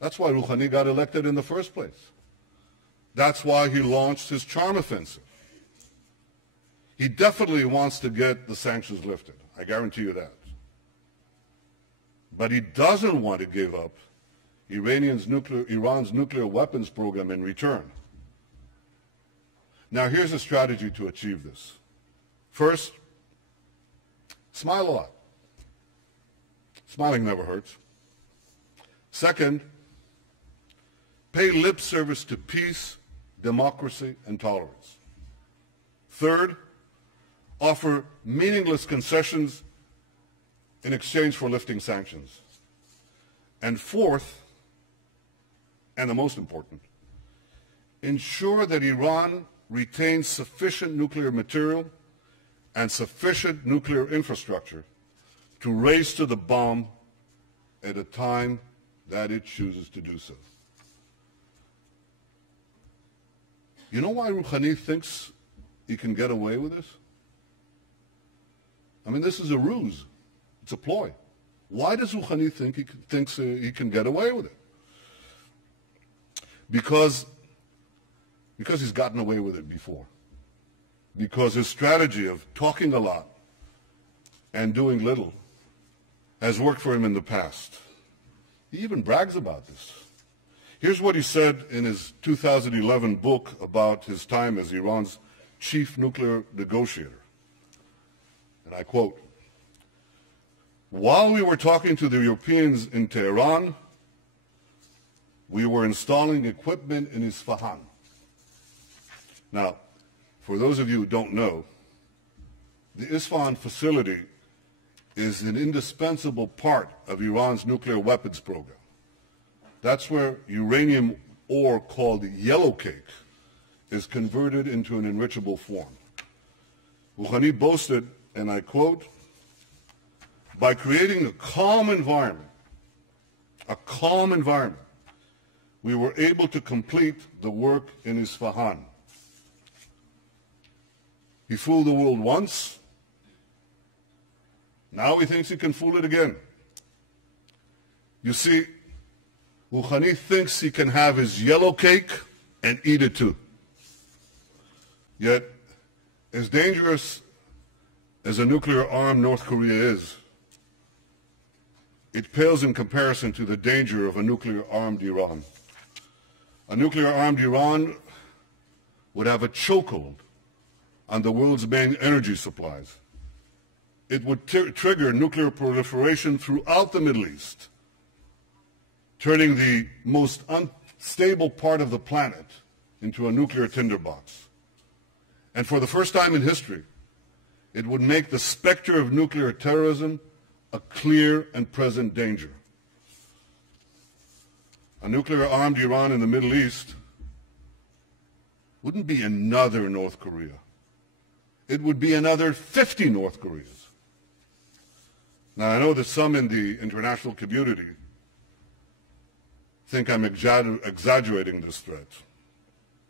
That's why Rouhani got elected in the first place. That's why he launched his charm offensive. He definitely wants to get the sanctions lifted. I guarantee you that. But he doesn't want to give up Iran's nuclear weapons program in return. Now, here's a strategy to achieve this. First, smile a lot. Smiling never hurts. Second, pay lip service to peace, democracy, and tolerance. Third, offer meaningless concessions in exchange for lifting sanctions. And fourth, and the most important, ensure that Iran retains sufficient nuclear material and sufficient nuclear infrastructure to race to the bomb at a time that it chooses to do so. You know why Rouhani thinks he can get away with this? I mean, this is a ruse. It's a ploy. Why does Rouhani think he can get away with it? Because he's gotten away with it before. Because his strategy of talking a lot and doing little has worked for him in the past. He even brags about this. Here's what he said in his 2011 book about his time as Iran's chief nuclear negotiator. And I quote, "While we were talking to the Europeans in Tehran, we were installing equipment in Isfahan." Now, for those of you who don't know, the Isfahan facility is an indispensable part of Iran's nuclear weapons program. That's where uranium ore called yellow cake is converted into an enrichable form. Rouhani boasted, and I quote, "By creating a calm environment, we were able to complete the work in Isfahan." He fooled the world once. Now he thinks he can fool it again. You see, Rouhani thinks he can have his yellow cake and eat it too. Yet, as dangerous as a nuclear-armed North Korea is, it pales in comparison to the danger of a nuclear-armed Iran. A nuclear-armed Iran would have a chokehold on the world's main energy supplies. It would trigger nuclear proliferation throughout the Middle East, turning the most unstable part of the planet into a nuclear tinderbox. And for the first time in history, it would make the specter of nuclear terrorism a clear and present danger. A nuclear-armed Iran in the Middle East wouldn't be another North Korea. It would be another 50 North Koreas. Now, I know that some in the international community think I'm exaggerating this threat.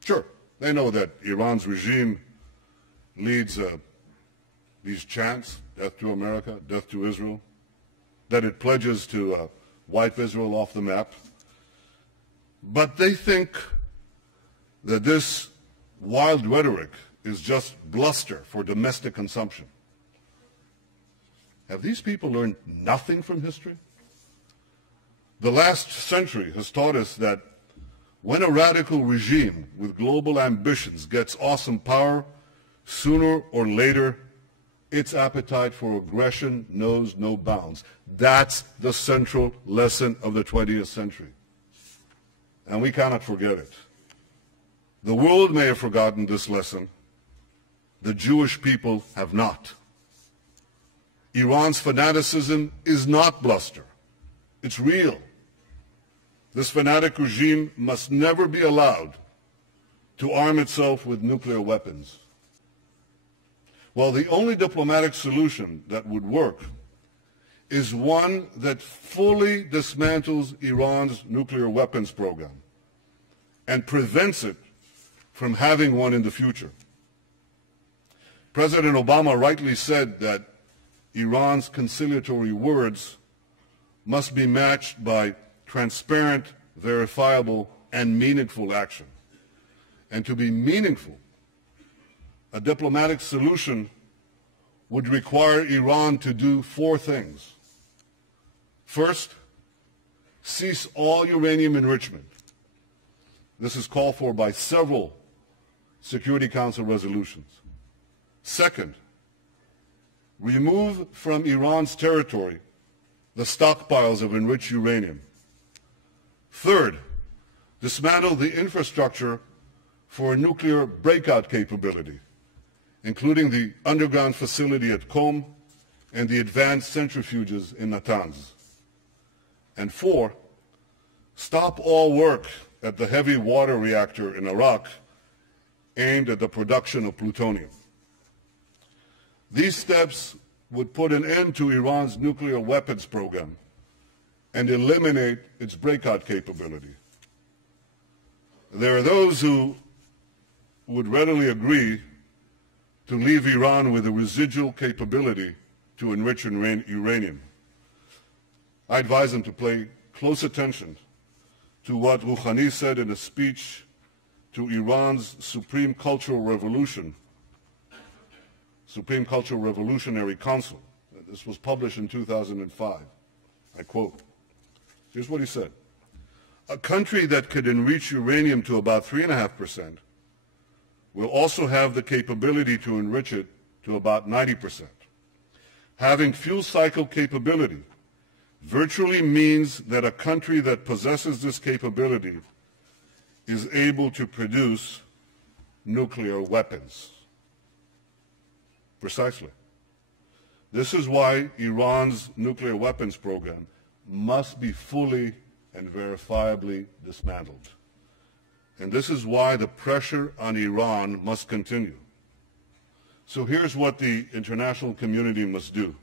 Sure, they know that Iran's regime leads these chants, death to America, death to Israel, that it pledges to wipe Israel off the map. But they think that this wild rhetoric is just bluster for domestic consumption. Have these people learned nothing from history? The last century has taught us that when a radical regime with global ambitions gets awesome power, sooner or later, its appetite for aggression knows no bounds. That's the central lesson of the 20th century. And we cannot forget it. The world may have forgotten this lesson. The Jewish people have not. Iran's fanaticism is not bluster. It's real. This fanatic regime must never be allowed to arm itself with nuclear weapons. Well, the only diplomatic solution that would work is one that fully dismantles Iran's nuclear weapons program and prevents it from having one in the future. President Obama rightly said that Iran's conciliatory words must be matched by transparent verifiable, and meaningful action. And to be meaningful, a diplomatic solution would require Iran to do four things. First, cease all uranium enrichment. This is called for by several Security Council resolutions. Second, remove from Iran's territory the stockpiles of enriched uranium. Third, dismantle the infrastructure for a nuclear breakout capability, including the underground facility at Qom and the advanced centrifuges in Natanz. And four, stop all work at the heavy water reactor in Iraq aimed at the production of plutonium. These steps would put an end to Iran's nuclear weapons program and eliminate its breakout capability. There are those who would readily agree to leave Iran with a residual capability to enrich uranium. I advise them to pay close attention to what Rouhani said in a speech to Iran's Supreme Cultural Revolutionary Council. This was published in 2005. I quote, here's what he said. A country that could enrich uranium to about 3.5% will also have the capability to enrich it to about 90%. Having fuel cycle capability virtually means that a country that possesses this capability is able to produce nuclear weapons. Precisely. This is why Iran's nuclear weapons program must be fully and verifiably dismantled. And this is why the pressure on Iran must continue. So here's what the international community must do.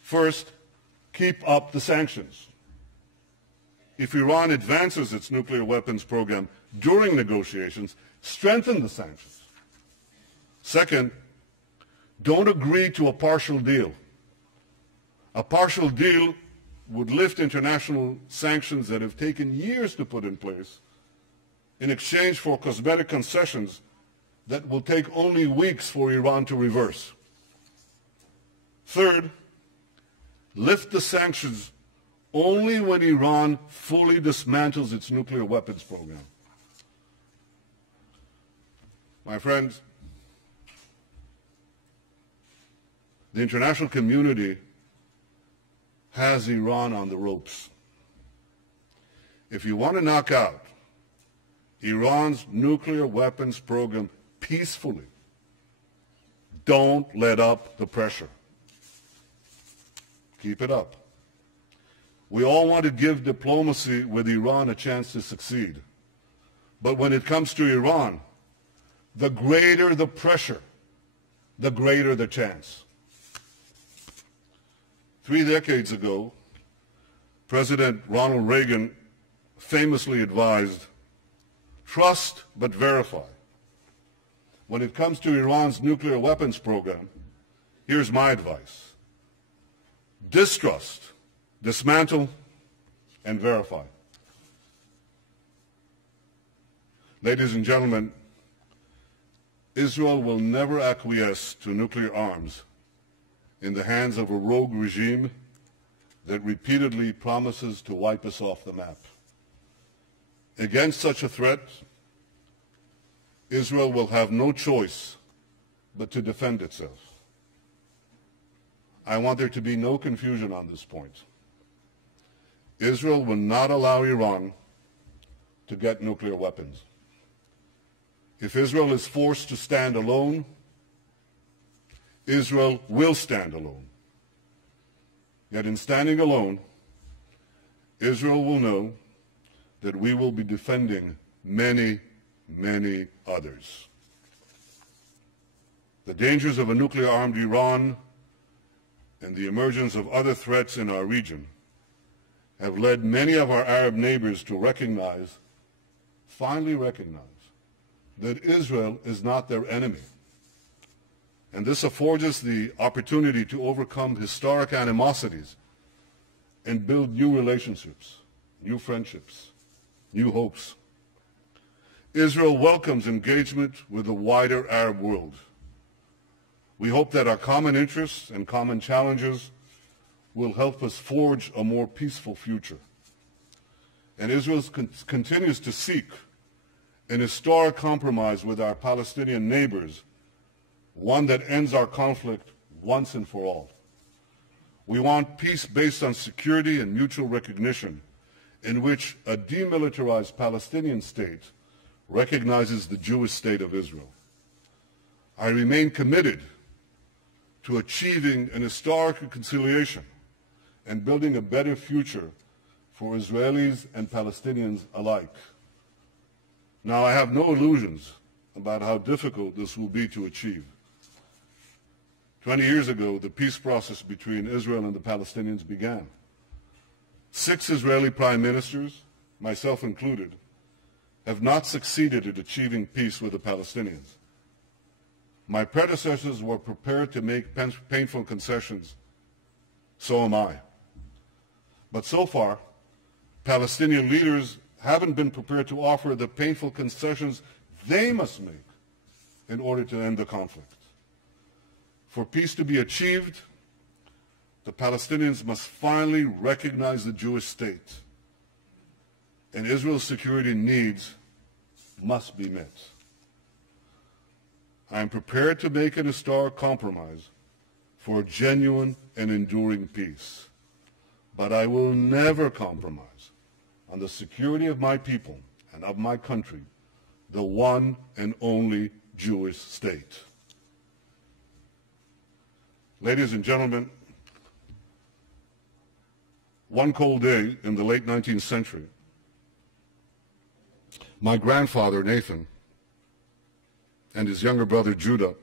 First, keep up the sanctions. If Iran advances its nuclear weapons program during negotiations, strengthen the sanctions. Second, don't agree to a partial deal. A partial deal would lift international sanctions that have taken years to put in place in exchange for cosmetic concessions that will take only weeks for Iran to reverse. Third, lift the sanctions only when Iran fully dismantles its nuclear weapons program. My friends, the international community has Iran on the ropes. If you want to knock out Iran's nuclear weapons program peacefully, don't let up the pressure. Keep it up. We all want to give diplomacy with Iran a chance to succeed. But when it comes to Iran, the greater the pressure, the greater the chance. 3 decades ago, President Ronald Reagan famously advised, trust but verify. When it comes to Iran's nuclear weapons program, here's my advice. Distrust, dismantle, and verify. Ladies and gentlemen, Israel will never acquiesce to nuclear arms in the hands of a rogue regime that repeatedly promises to wipe us off the map. Against such a threat, Israel will have no choice but to defend itself. I want there to be no confusion on this point. Israel will not allow Iran to get nuclear weapons. If Israel is forced to stand alone, Israel will stand alone. Yet in standing alone, Israel will know that we will be defending many, many others. The dangers of a nuclear-armed Iran and the emergence of other threats in our region have led many of our Arab neighbors to recognize, finally recognize, that Israel is not their enemy. And this affords us the opportunity to overcome historic animosities and build new relationships, new friendships, new hopes. Israel welcomes engagement with the wider Arab world. We hope that our common interests and common challenges will help us forge a more peaceful future. And Israel continues to seek an historic compromise with our Palestinian neighbors, one that ends our conflict once and for all. We want peace based on security and mutual recognition, in which a demilitarized Palestinian state recognizes the Jewish state of Israel. I remain committed to achieving an historic reconciliation and building a better future for Israelis and Palestinians alike. Now, I have no illusions about how difficult this will be to achieve. 20 years ago, the peace process between Israel and the Palestinians began. 6 Israeli prime ministers, myself included, have not succeeded at achieving peace with the Palestinians. My predecessors were prepared to make painful concessions. So am I. But so far, Palestinian leaders haven't been prepared to offer the painful concessions they must make in order to end the conflict. For peace to be achieved, the Palestinians must finally recognize the Jewish state, and Israel's security needs must be met. I am prepared to make an historic compromise for a genuine and enduring peace, but I will never compromise on the security of my people and of my country, the one and only Jewish state. Ladies and gentlemen, one cold day in the late 19th century, my grandfather, Nathan, and his younger brother, Judah,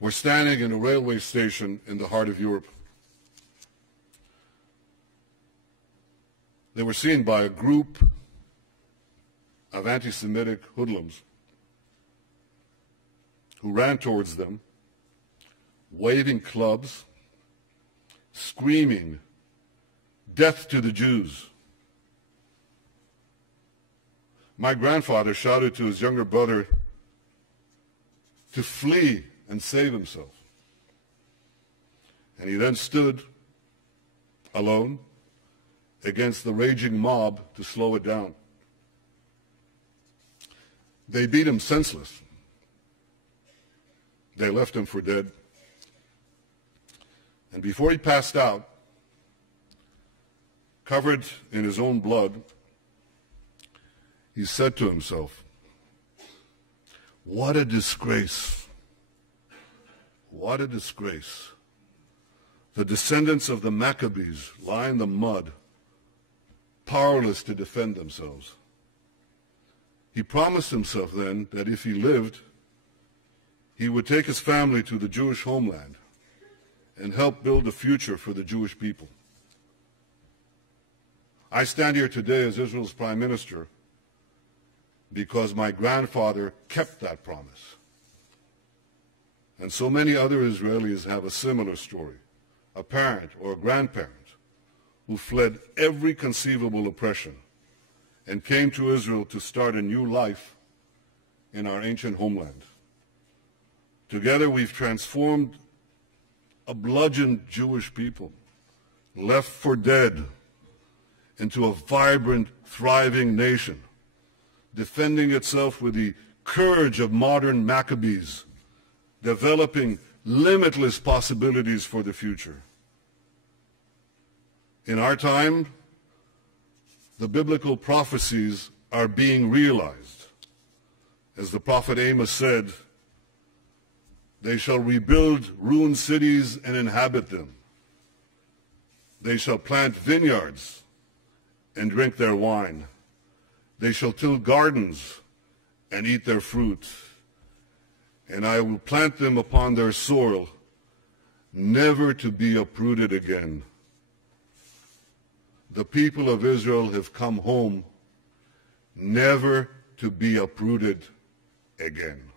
were standing in a railway station in the heart of Europe. They were seen by a group of anti-Semitic hoodlums who ran towards them, waving clubs, screaming, "Death to the Jews." My grandfather shouted to his younger brother to flee and save himself. And he then stood alone against the raging mob to slow it down. They beat him senseless. They left him for dead. And before he passed out, covered in his own blood, he said to himself, "What a disgrace. What a disgrace. The descendants of the Maccabees lie in the mud, powerless to defend themselves." He promised himself then that if he lived, he would take his family to the Jewish homeland and help build a future for the Jewish people. I stand here today as Israel's prime minister because my grandfather kept that promise. And so many other Israelis have a similar story, a parent or a grandparent who fled every conceivable oppression and came to Israel to start a new life in our ancient homeland. Together we've transformed a bludgeoned Jewish people, left for dead, into a vibrant, thriving nation, defending itself with the courage of modern Maccabees, developing limitless possibilities for the future. In our time, the biblical prophecies are being realized. As the prophet Amos said, "They shall rebuild ruined cities and inhabit them. They shall plant vineyards and drink their wine. They shall till gardens and eat their fruit. And I will plant them upon their soil, never to be uprooted again." The people of Israel have come home, never to be uprooted again.